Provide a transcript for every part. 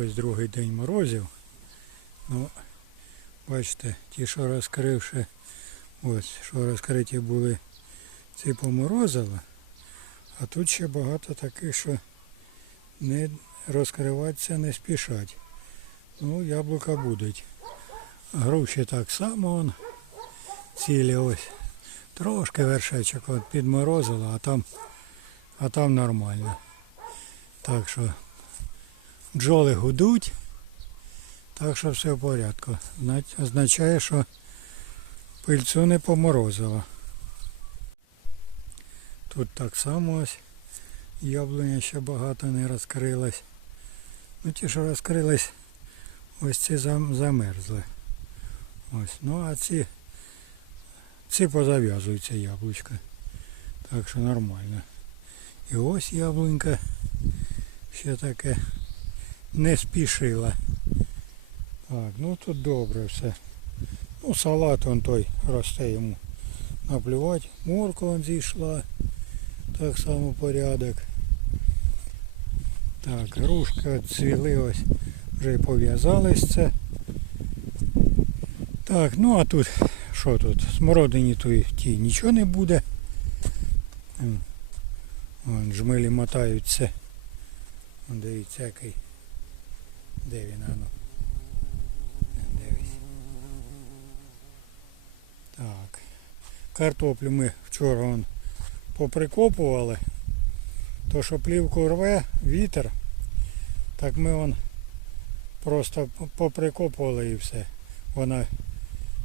Ось другий день морозів. Ну, бачите, ті, що розкривши, ось, що розкриті були, ці поморозили. А тут ще багато таких, що не розкриватися не спішать. Ну, яблука будуть. Груші так само он, цілі ось. Трошки вершечок от підморозило, а там, а там нормально. Так що бджоли гудуть, так що все в порядку. Означає, що пильцю не поморозило. Тут так само ось яблуня ще багато не розкрилась. Ну ті, що розкрились, ось ці замерзли. Ось. Ну а ці, ці позав'язуються яблучка. Так що нормально. І ось яблунька ще таке не спішила. Так, ну тут добре все. Ну, салат он той росте йому наплювати. Морква он зійшла. Так само порядок. Так, грушка цвіли ось. Вже пов'язались це. Так, ну а тут що тут? Смородині тої тій нічого не буде. Вон жмилі мотаються. Дивіться який. Де він ану? Дивись. Так. Картоплю ми вчора вон поприкопували. То що плівку рве, вітер, так ми вон просто поприкопували і все. Вона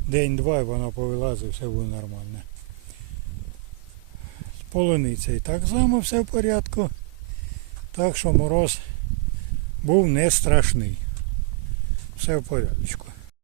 день-два і вона повилазить, все буде нормально. З полуницею так само все в порядку. Так що мороз був не страшний. Все в порядку.